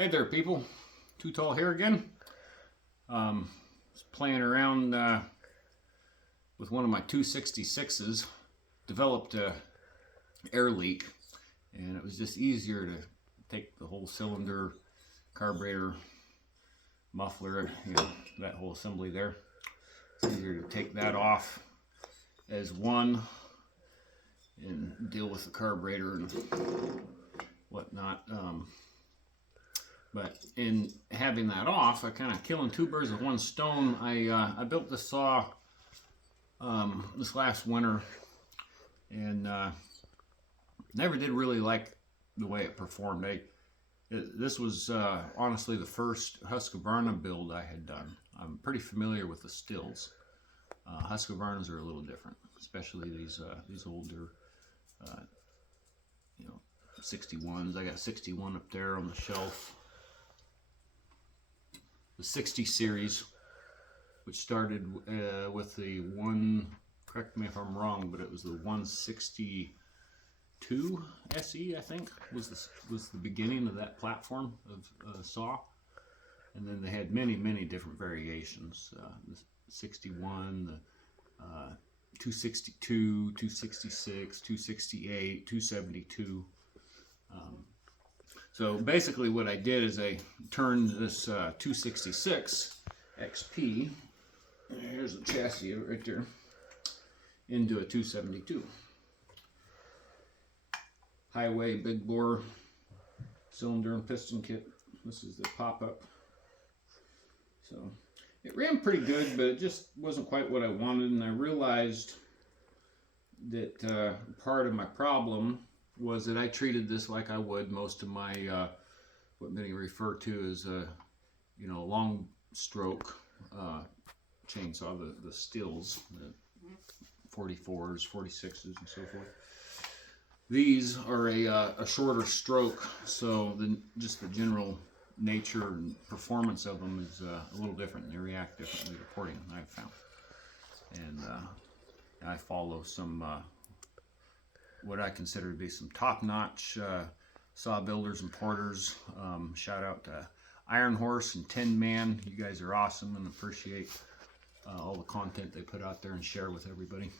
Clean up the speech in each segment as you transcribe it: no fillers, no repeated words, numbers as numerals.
Hey there, people. Too Tall here again. Just playing around with one of my 266s. Developed a air leak, and it was just easier to take the whole cylinder, carburetor, muffler, that whole assembly there. It's easier to take that off as one and deal with the carburetor and whatnot. But in having that off, I kind of killing two birds with one stone. I built this saw this last winter, and never did really like the way it performed. This was honestly the first Huskqvarna build I had done. I'm pretty familiar with the stills. Huskqvarnas are a little different, especially these older 61s. I got 61 up there on the shelf. The 60 series, which started with the correct me if I'm wrong, but it was the 162 SE, I think, was the beginning of that platform of saw. And then they had many different variations. The 61, the 262, 266, 268, 272. So basically what I did is I turned this 266 XP, here's the chassis right there, into a 272. Highway big bore cylinder and piston kit. This is the pop-up. So it ran pretty good, but it just wasn't quite what I wanted, and I realized that part of my problem was that I treated this like I would most of my what many refer to as long stroke chainsaw, the stills, the 44s, 46s, and so forth. These are a shorter stroke, so just the general nature and performance of them is a little different. They react differently to porting, I've found. And I follow some what I consider to be some top-notch saw builders and porters. Shout out to Iron Horse and Tin Man. You guys are awesome, and appreciate all the content they put out there and share with everybody.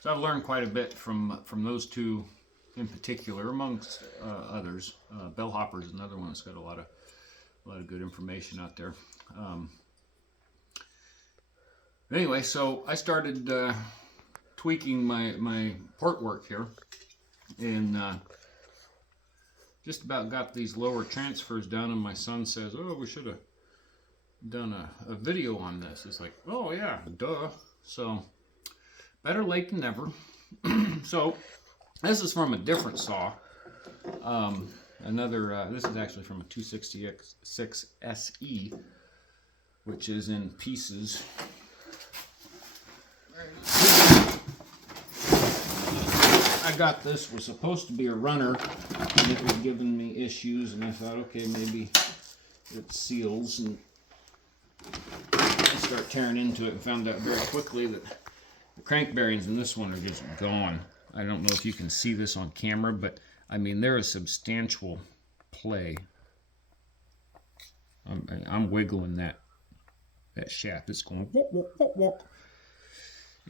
So I've learned quite a bit from those two in particular, amongst others. Bellhopper is another one that's got a lot of good information out there. Anyway, so I started tweaking my port work here, and just about got these lower transfers done, and my son says, oh, we should have done a video on this. It's like, oh yeah, duh. So better late than never. So this is from a different saw. This is actually from a 266 SE, which is in pieces. I got this, was supposed to be a runner, and it was giving me issues, and I thought, okay, maybe it seals, and I start tearing into it and found out very quickly that the crank bearings in this one are just gone. I don't know if you can see this on camera, but I mean, there is substantial play. I'm wiggling that shaft. It's going whoop, whoop, whoop, whoop.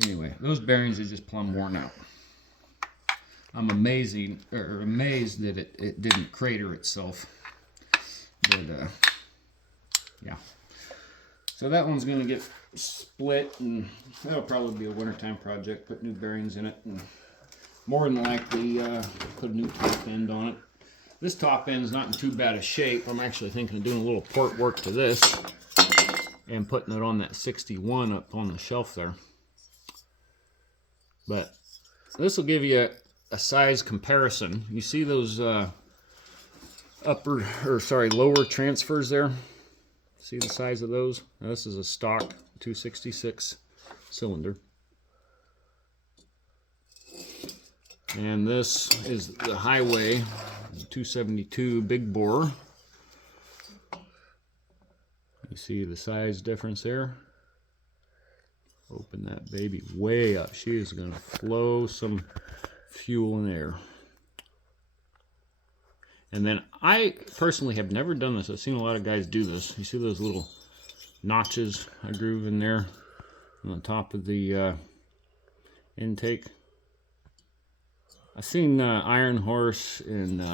Anyway, those bearings are just plumb worn out. I'm amazed that it didn't crater itself. But yeah. So that one's going to get split, and that'll probably be a wintertime project. Put new bearings in it, and more than likely put a new top end on it. This top end is not in too bad a shape. I'm actually thinking of doing a little port work to this and putting it on that 61 up on the shelf there. But this will give you a size comparison. You see those lower transfers there? See the size of those? Now, this is a stock 266 cylinder. And this is the Highway 272 big bore. You see the size difference there? Open that baby way up. She is going to flow some fuel in there. And then I personally have never done this. I've seen a lot of guys do this. You see those little notches I groove in there on the top of the intake? I've seen Iron Horse and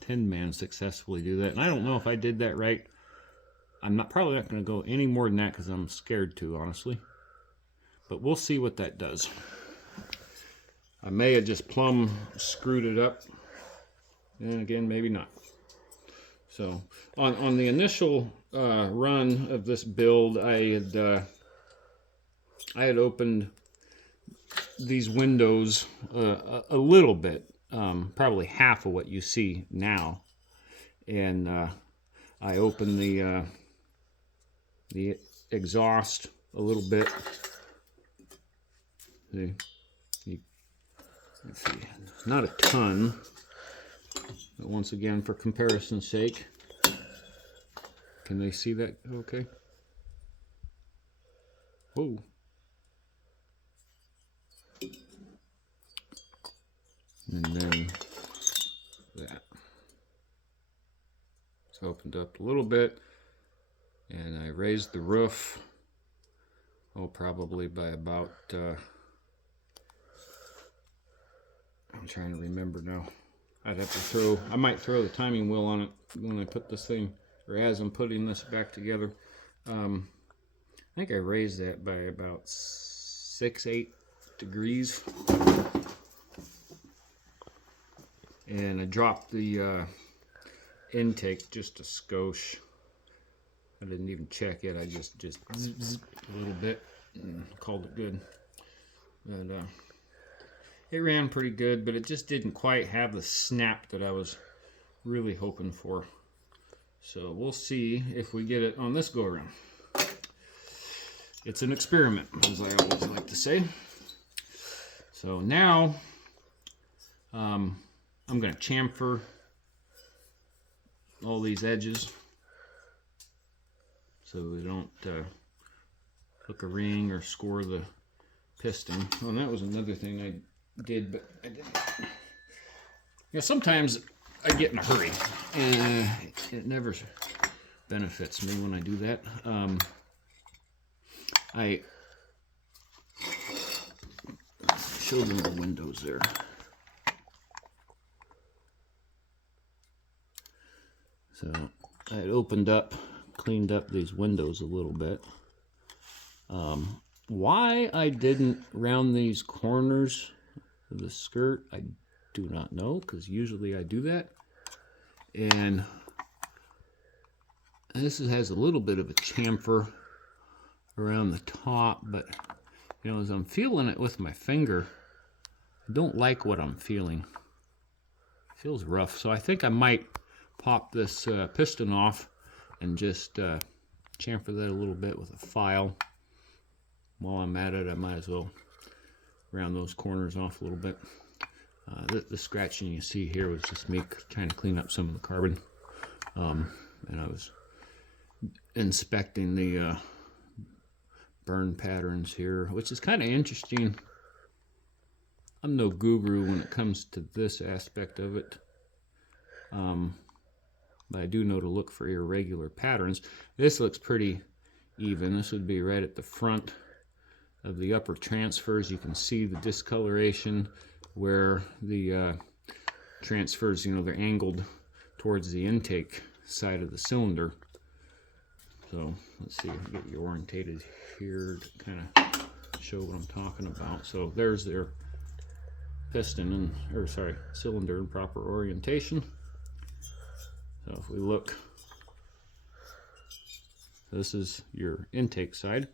Tin Man successfully do that. And I don't know if I did that right. I'm probably not going to go any more than that because I'm scared to, honestly. But we'll see what that does. I may have just plumb screwed it up. And again, maybe not. So on the initial run of this build, I had opened these windows a little bit, probably half of what you see now, and I opened the exhaust a little bit. Let's see, not a ton, but once again, for comparison's sake, can they see that? Okay. Whoa. And then that. It's opened up a little bit, and I raised the roof, probably by about, I'm trying to remember now. I'd have to I might throw the timing wheel on it when I put this thing, or as I'm putting this back together. I think I raised that by about 6-8 degrees. And I dropped the intake just a skosh. I didn't even check it. I just zzz, a little bit and called it good. But it ran pretty good, but it just didn't quite have the snap that I was really hoping for. So we'll see if we get it on this go around. It's an experiment, as I always like to say. So now I'm going to chamfer all these edges so we don't hook a ring or score the piston. Oh, and that was another thing I did, but I didn't. Sometimes I get in a hurry, and it never benefits me when I do that. I showed them the windows there. So I had cleaned up these windows a little bit. Why I didn't round these corners of the skirt, I do not know, because usually I do that. And this has a little bit of a chamfer around the top, but as I'm feeling it with my finger, I don't like what I'm feeling. It feels rough, so I think I might pop this piston off and just chamfer that a little bit with a file. While I'm at it, I might as well round those corners off a little bit. The scratching you see here was just me trying to clean up some of the carbon. And I was inspecting the burn patterns here, which is kind of interesting. I'm no guru when it comes to this aspect of it. But I do know to look for irregular patterns. This looks pretty even. This would be right at the front of the upper transfers. You can see the discoloration where the transfers, they're angled towards the intake side of the cylinder. So let's see, I'll get you orientated here to kind of show what I'm talking about. So there's their piston cylinder in proper orientation. So if we look, this is your intake side,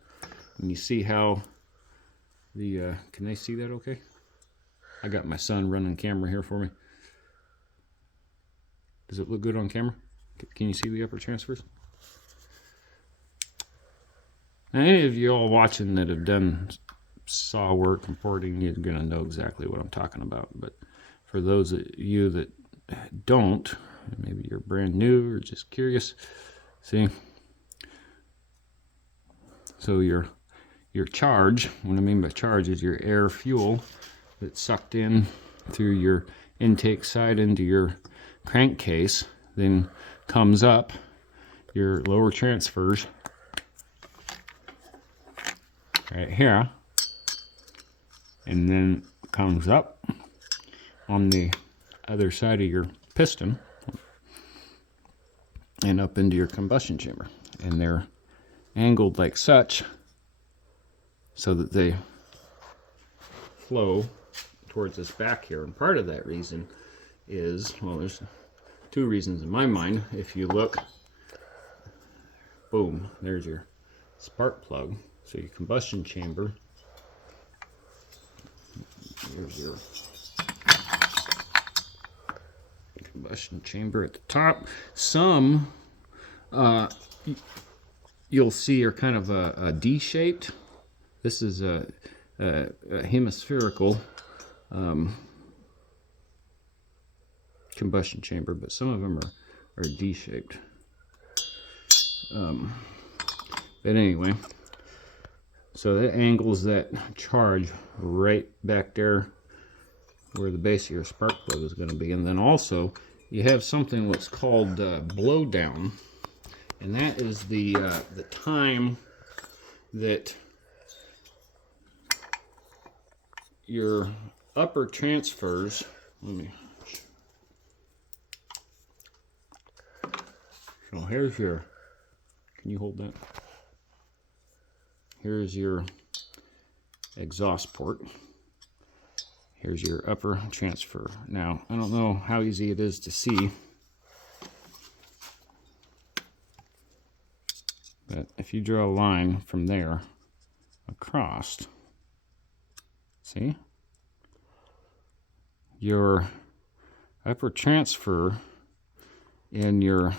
and you see how the can they see that okay? I got my son running camera here for me. Does it look good on camera? Can you see the upper transfers? Now, any of you all watching that have done saw work and porting, you're going to know exactly what I'm talking about. But for those of you that don't, maybe you're brand new or just curious, see? So your charge, what I mean by charge is your air fuel that's sucked in through your intake side into your crankcase, then comes up your lower transfers right here, and then comes up on the other side of your piston and up into your combustion chamber. And they're angled like such so that they flow towards this back here. And part of that reason is, well, there's two reasons in my mind. If you look, boom, there's your spark plug. So your combustion chamber, here's your combustion chamber at the top. Some you'll see are kind of a D-shaped. This is a hemispherical combustion chamber, but some of them are D-shaped. But anyway, so that angles that charge right back there where the base of your spark plug is going to be. And then also you have something what's called blowdown, and that is the time that your upper transfers, so here's your, can you hold that? Here's your exhaust port. Here's your upper transfer. Now, I don't know how easy it is to see, but if you draw a line from there across, see? Your upper transfer and your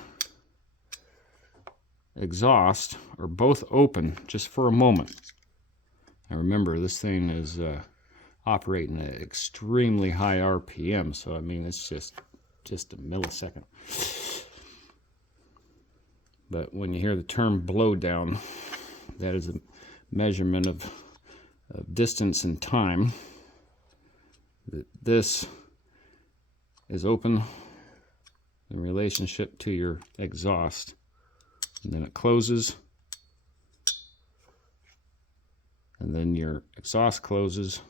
exhaust are both open just for a moment. Now remember, this thing is operating at extremely high RPM, so I mean it's just a millisecond. But when you hear the term blowdown, that is a measurement of distance and time. This is open in relationship to your exhaust, and then it closes, and then your exhaust closes,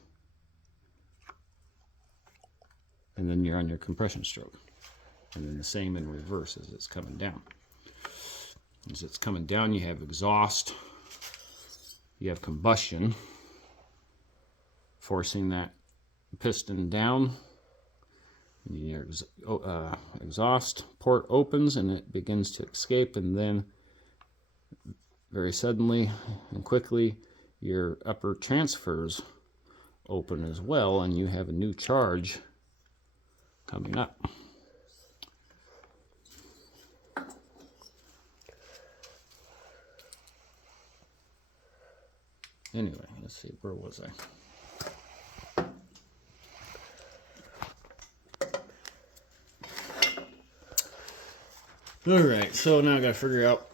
and then you're on your compression stroke. And then the same in reverse as it's coming down. As it's coming down, you have exhaust, you have combustion, forcing that piston down. Your exhaust port opens and it begins to escape, and then very suddenly and quickly your upper transfers open as well, and you have a new charge coming up. Anyway, let's see, where was I? Alright, so now I gotta figure out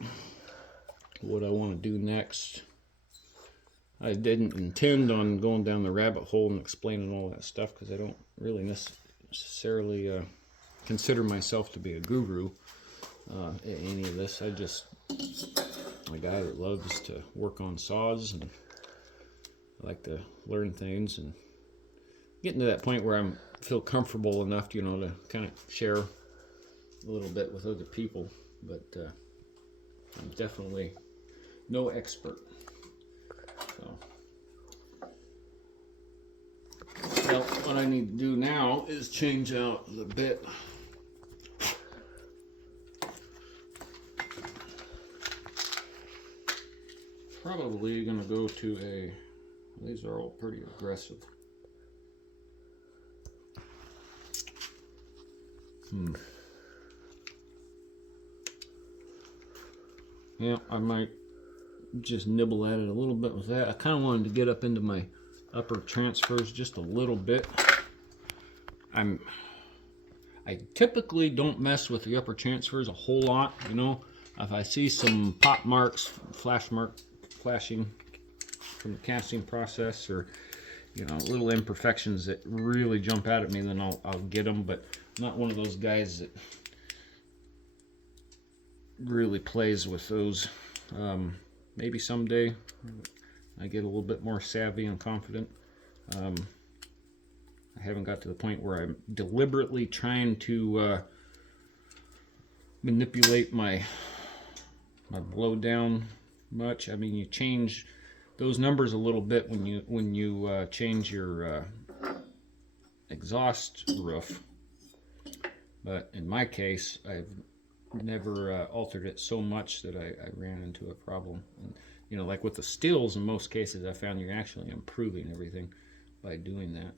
what I want to do next. I didn't intend on going down the rabbit hole and explaining all that stuff, because I don't really necessarily consider myself to be a guru at any of this. I'm a guy that loves to work on saws, and I like to learn things and getting to that point where I feel comfortable enough, to kind of share a little bit with other people, but I'm definitely no expert. So, well, what I need to do now is change out the bit. Probably going to go to a, these are all pretty aggressive. Yeah, I might just nibble at it a little bit with that. I kind of wanted to get up into my upper transfers just a little bit. I typically don't mess with the upper transfers a whole lot, If I see some pop marks, flashing from the casting process, or little imperfections that really jump out at me, then I'll get them. But not one of those guys that really plays with those. Maybe someday I get a little bit more savvy and confident. I haven't got to the point where I'm deliberately trying to manipulate my blow down much. I mean, you change those numbers a little bit when you change your exhaust roof, but in my case, I've never altered it so much that I ran into a problem. And, you know, like with the stills, in most cases, I found you're actually improving everything by doing that.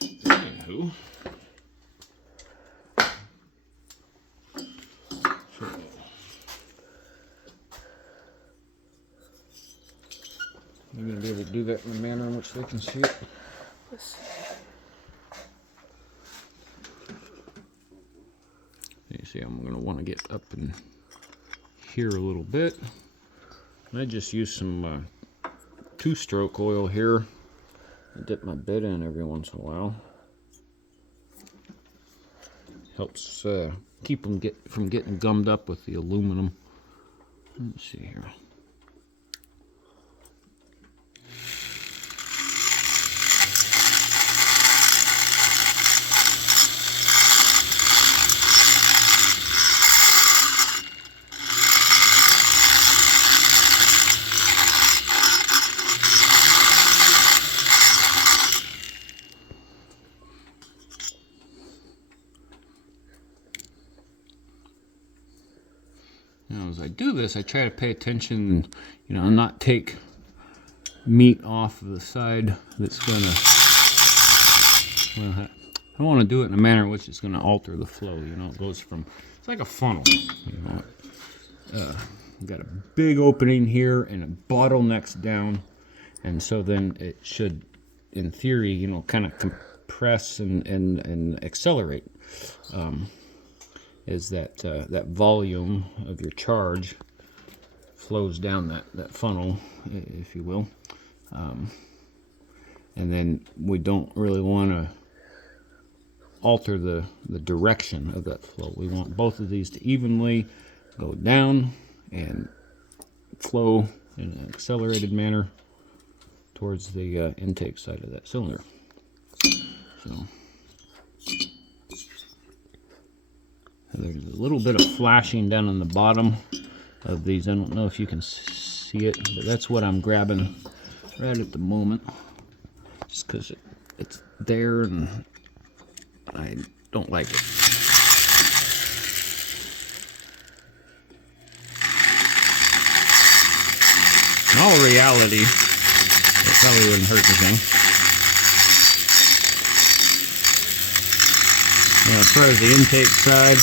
Anywho, so you're going to be able to do that in a manner in which they can see it. You see, I'm going to want to get up in here a little bit. I just use some 2-stroke oil here. I dip my bit in every once in a while. Helps keep them from getting gummed up with the aluminum. Let's see here. Now, as I do this, I try to pay attention, you know, not take meat off of the side that's gonna, well, I want to do it in a manner in which it's going to alter the flow. You know, it goes from, it's like a funnel, you know. You've got a big opening here and it bottlenecks down, and so then it should, in theory, you know, kind of compress and accelerate. Is that that volume of your charge flows down that funnel, if you will, and then we don't really want to alter the direction of that flow. We want both of these to evenly go down and flow in an accelerated manner towards the intake side of that cylinder. So there's a little bit of flashing down on the bottom of these. I don't know if you can see it, but that's what I'm grabbing right at the moment, just because it's there and I don't like it. In all reality, it probably wouldn't hurt anything. Now, as far as the intake side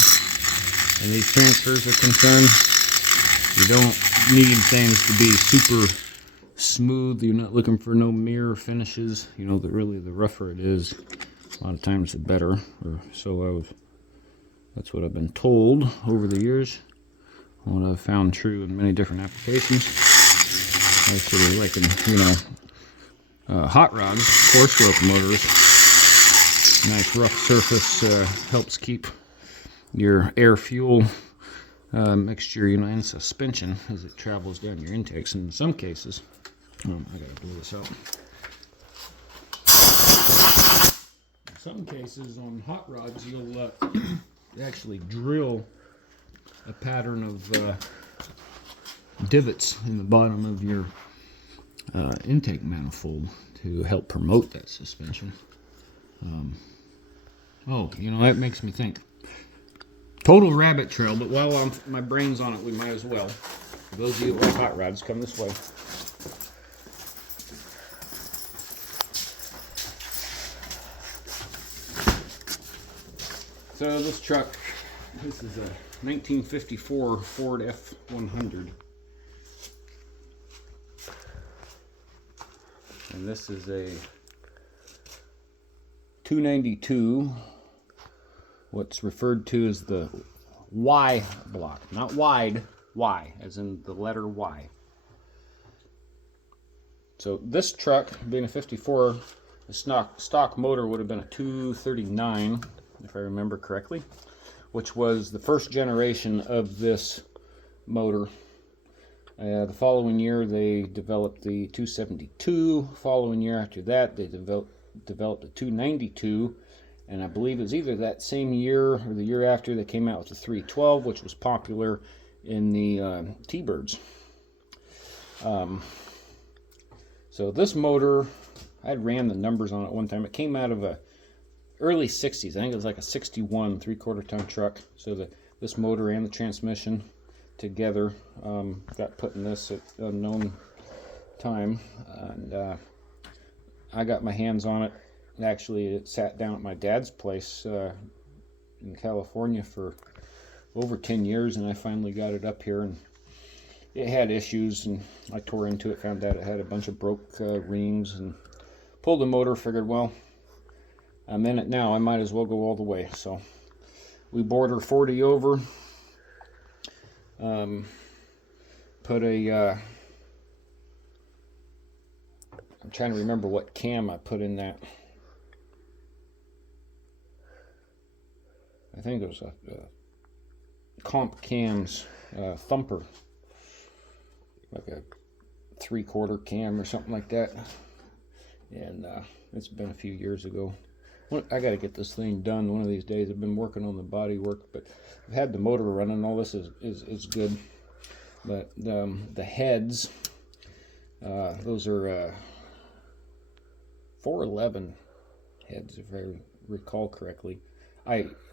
and these transfers are concerned, you don't need things to be super smooth. You're not looking for no mirror finishes. You know, really the rougher it is, a lot of times the better. Or so that's what I've been told over the years. What I've found true in many different applications. Actually, like in, you know, hot rods, 4-stroke motors. Nice rough surface helps keep your air-fuel mixture, you know, in suspension as it travels down your intakes. And in some cases, I gotta blow this out. In some cases, on hot rods, you'll actually drill a pattern of divots in the bottom of your intake manifold to help promote that suspension. Oh, you know, that makes me think. Total rabbit trail, but while my brain's on it, we might as well. For those of you that like hot rods, come this way. So this truck, this is a 1954 Ford F100. And this is a 292, what's referred to as the Y block. Not wide, Y, as in the letter Y. So this truck, being a 54, the stock motor would have been a 239, if I remember correctly, which was the first generation of this motor. The following year they developed the 272. Following year after that they developed the 292, and I believe it was either that same year or the year after they came out with the 312, which was popular in the T-Birds. So this motor, I had ran the numbers on it one time. It came out of a early 60s. I think it was like a 61 3/4 ton truck. So this motor and the transmission together got put in this at unknown time, and I got my hands on it. Actually, it sat down at my dad's place in California for over 10 years, and I finally got it up here, and it had issues, and I tore into it, found out it had a bunch of broke rings, and pulled the motor, figured, well, I'm in it now, I might as well go all the way. So we bored her 40 over, put a I'm trying to remember what cam I put in that. I think it was a Comp Cams thumper, like a 3/4 cam or something like that. And it's been a few years ago. I got to get this thing done one of these days. I've been working on the body work, but I've had the motor running. All this is good. But the heads, those are 411 heads, if I recall correctly.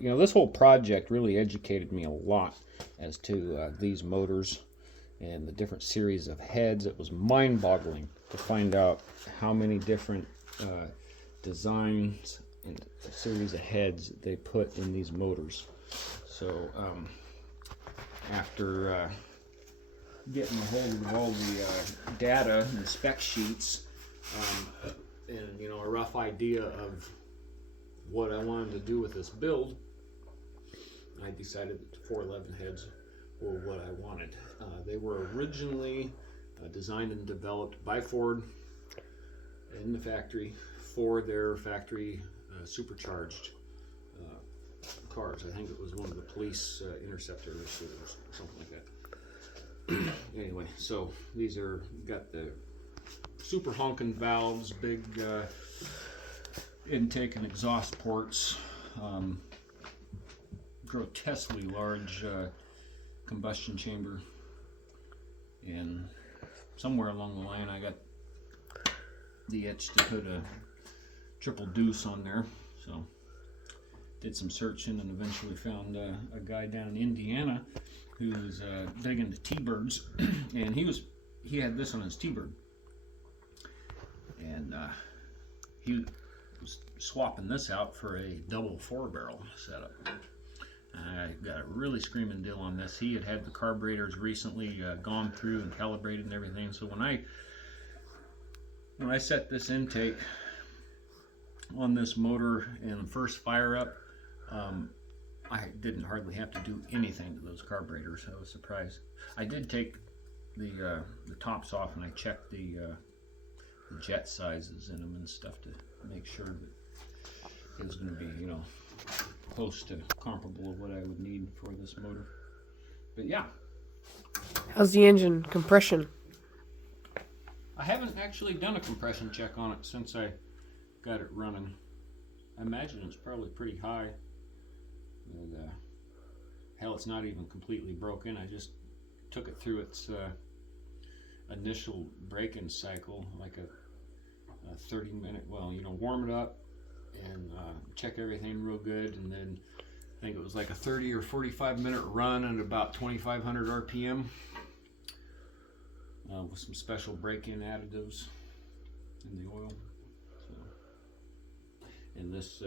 This whole project really educated me a lot as to these motors and the different series of heads. It was mind-boggling to find out how many different designs and series of heads they put in these motors. So after getting a hold of all the data and spec sheets, and a rough idea of what I wanted to do with this build, I decided that the 411 heads were what I wanted. They were originally designed and developed by Ford in the factory for their factory supercharged cars. I think it was one of the police interceptors or something like that. Anyway, so these are got the super honking valves, big intake and exhaust ports, grotesquely large combustion chamber, and somewhere along the line I got the itch to put a triple deuce on there. So did some searching and eventually found a guy down in Indiana who's big into T-Birds, and he had this on his T-Bird, and he was swapping this out for a double 4-barrel setup. I got a really screaming deal on this. He had the carburetors recently gone through and calibrated and everything. So when I set this intake on this motor in the first fire up, I didn't hardly have to do anything to those carburetors. I was surprised. I did take the tops off and I checked the jet sizes in them and stuff to make sure that it was going to be, close to comparable of what I would need for this motor. But yeah. How's the engine compression? I haven't actually done a compression check on it since I got it running. I imagine it's probably pretty high. And, hell, it's not even completely broken. I just took it through its initial break-in cycle, like a 30-minute, warm it up and check everything real good, and then I think it was like a 30 or 45-minute run at about 2,500 RPM with some special break-in additives in the oil. So, and this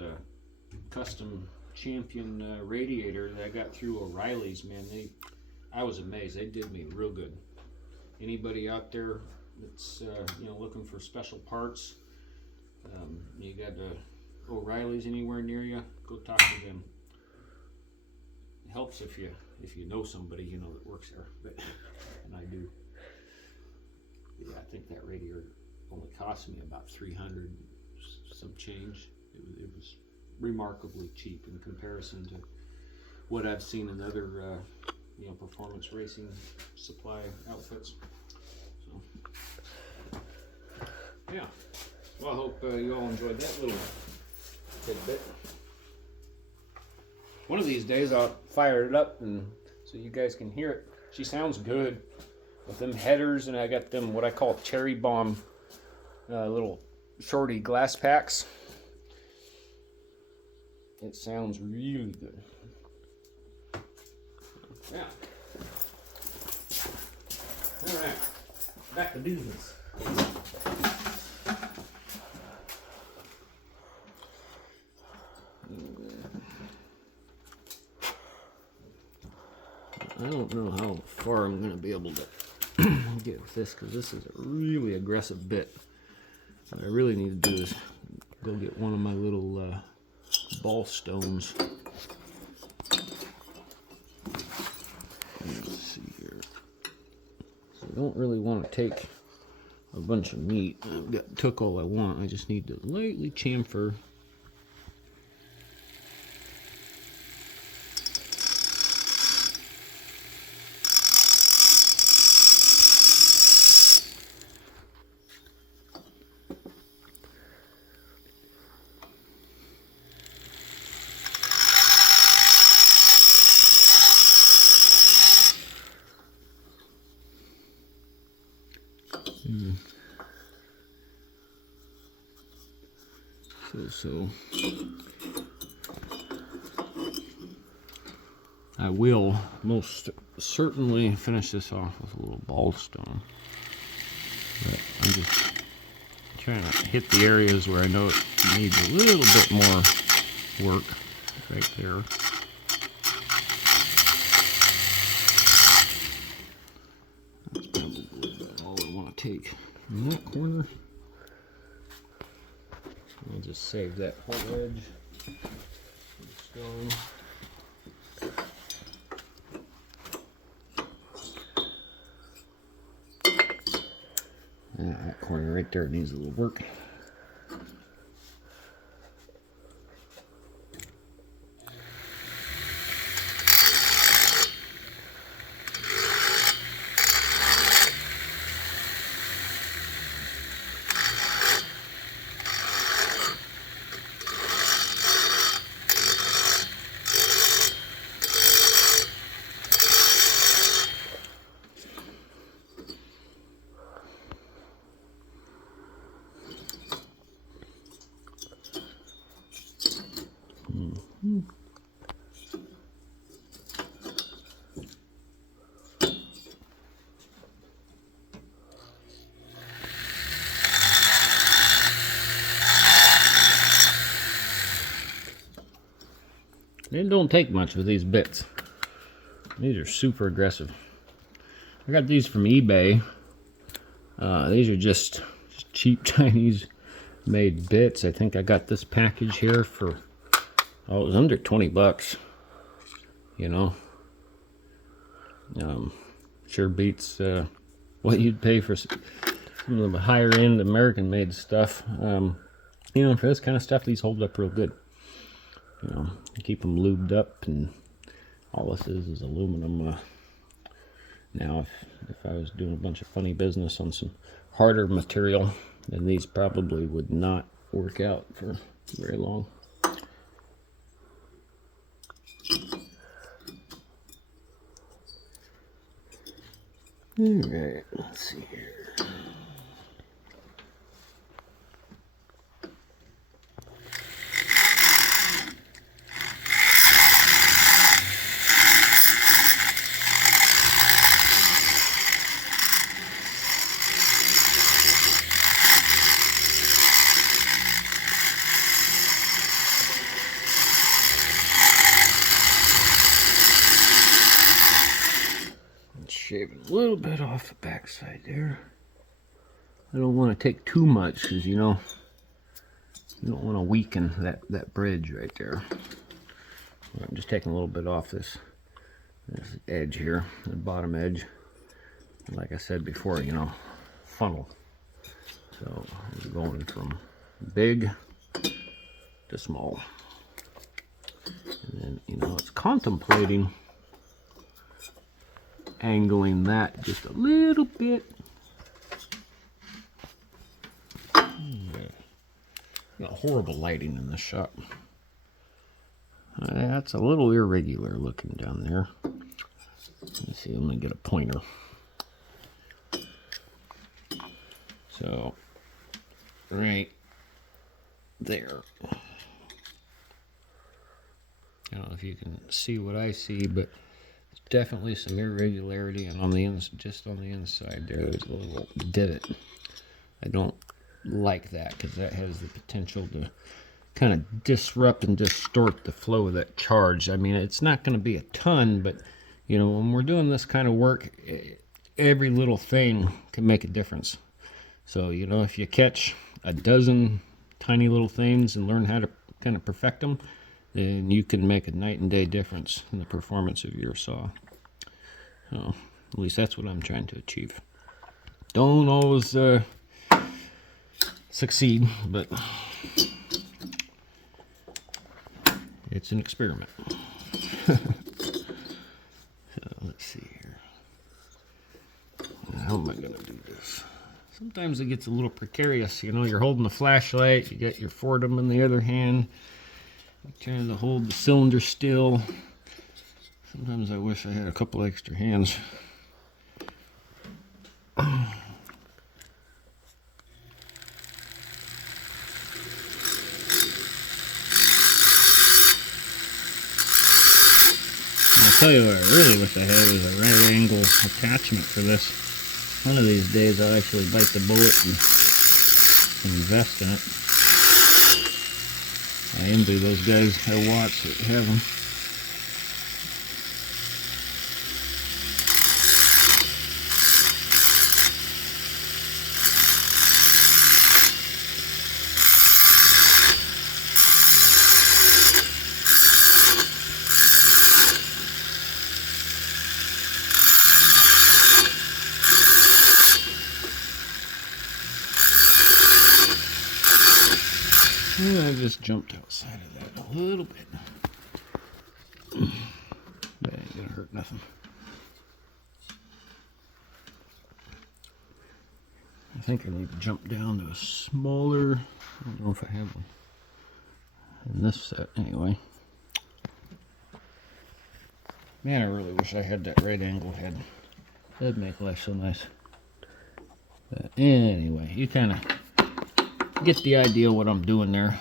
custom Champion radiator that I got through O'Reilly's, man, I was amazed. They did me real good. Anybody out there that's looking for special parts, you got O'Reilly's anywhere near you, go talk to them. It helps if you know somebody that works there, and I do. Yeah, I think that radiator only cost me about 300 some change. It was remarkably cheap in comparison to what I've seen in other performance racing supply outfits. So yeah, well, I hope you all enjoyed that little tidbit. One of these days I'll fire it up and so you guys can hear it. She sounds good with them headers, and I got them what I call cherry bomb little shorty glass packs. It sounds really good. Yeah. All right, back to business. I don't know how far I'm going to be able to get with this because this is a really aggressive bit. What I really need to do is go get one of my little ball stones. Let's see here. So I don't really want to take a bunch of meat. I've took all I want. I just need to lightly chamfer. So I will most certainly finish this off with a little ball stone. But I'm just trying to hit the areas where I know it needs a little bit more work right there. That's probably about all I want to take in that corner. I'll just save that whole edge of the stone. That corner right there needs a little work. It don't take much with these bits. These are super aggressive. I got these from eBay. These are just cheap Chinese made bits. I think I got this package here for, oh, it was under 20 bucks. You know, sure beats what you'd pay for some of the higher end American made stuff. You know, for this kind of stuff, these hold up real good. You know, keep them lubed up, and all this is aluminum. Now, if I was doing a bunch of funny business on some harder material, then these probably would not work out for very long. All right, let's see here. Shaving a little bit off the backside there. I don't want to take too much because, you know, you don't want to weaken that bridge right there. I'm just taking a little bit off this edge here, the bottom edge. And like I said before, you know, funnel. So I'm going from big to small. And then, you know, it's contemplating angling that just a little bit. Got horrible lighting in this shop. That's a little irregular looking down there. Let's see, I'm gonna get a pointer. So, right there. I don't know if you can see what I see, but definitely some irregularity, and on the just on the inside there's a little divot. I don't like that because that has the potential to kind of disrupt and distort the flow of that charge. I mean, it's not going to be a ton, but you know, when we're doing this kind of work, every little thing can make a difference. So, you know, if you catch a dozen tiny little things and learn how to kind of perfect them, then you can make a night and day difference in the performance of your saw. So, at least that's what I'm trying to achieve. Don't always succeed, but it's an experiment. So, let's see here. How am I going to do this? Sometimes it gets a little precarious. You know, you're holding the flashlight, you got your Fordham in the other hand, you're trying to hold the cylinder still. Sometimes I wish I had a couple extra hands. I'll tell you what I really wish I had was a right angle attachment for this. One of these days I'll actually bite the bullet and invest in it. I envy those guys at Watts that have them. I just jumped outside of that a little bit. That ain't gonna hurt nothing. I think I need to jump down to a smaller, I don't know if I have one in this set anyway. Man, I really wish I had that right angle head. That'd make life so nice. But anyway, you kind of get the idea what I'm doing there.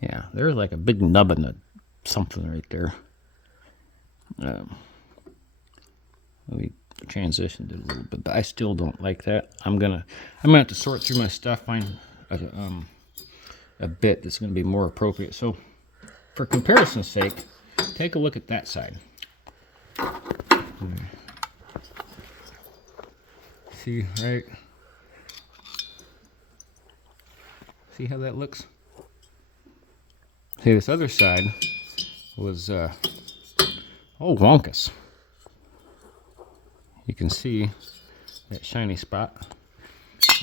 Yeah, there's like a big nubbin of something right there. Let me transition it a little bit, but I still don't like that. I'm gonna have to sort through my stuff, find a bit that's gonna be more appropriate. So, for comparison's sake, take a look at that side. See, right? See how that looks? See, this other side was, wonkus. You can see that shiny spot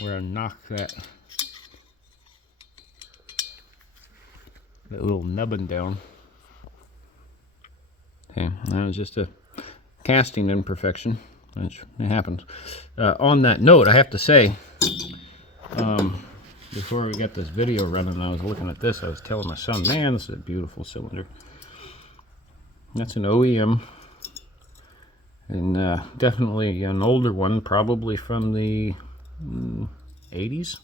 where I knocked that little nubbin down. Okay, that was just a casting imperfection. It happens. On that note, I have to say, before we got this video running, I was looking at this. I was telling my son, man, this is a beautiful cylinder. That's an OEM. And definitely an older one, probably from the 80s.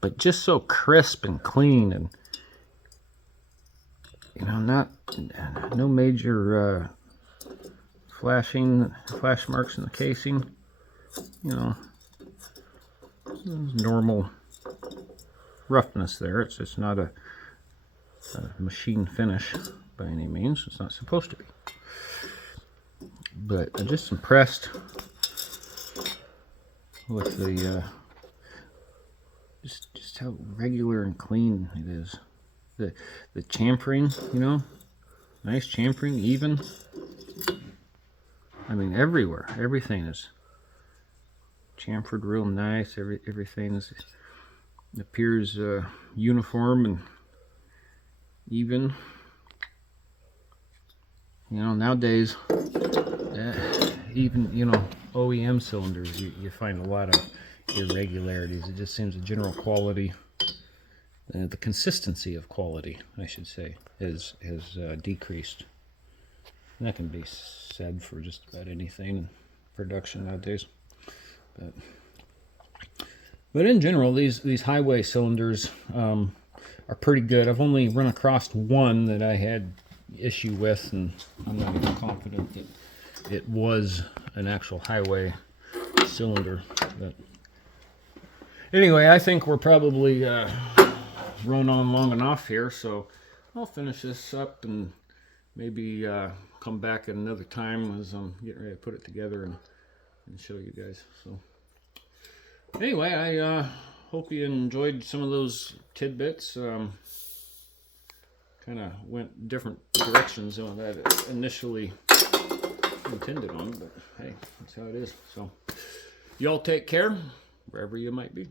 But just so crisp and clean, and you know, no major flash marks in the casing. You know, normal roughness there. It's just not a machine finish by any means. It's not supposed to be. But I'm just impressed with the just how regular and clean it is. The chamfering, you know, nice chamfering, even. I mean, everywhere. Everything is chamfered real nice. Everything appears uniform and even. You know, nowadays, even, you know, OEM cylinders, you find a lot of irregularities. It just seems the general quality, the consistency of quality, I should say, has decreased. And that can be said for just about anything in production nowadays. But in general, these highway cylinders are pretty good. I've only run across one that I had issue with, and I'm not even confident that it was an actual highway cylinder. But anyway, I think we're probably run on long enough here, so I'll finish this up and maybe come back at another time as I'm getting ready to put it together and show you guys. So anyway, I hope you enjoyed some of those tidbits. Kind of went different directions than that initially intended on, but hey, that's how it is. So y'all take care wherever you might be.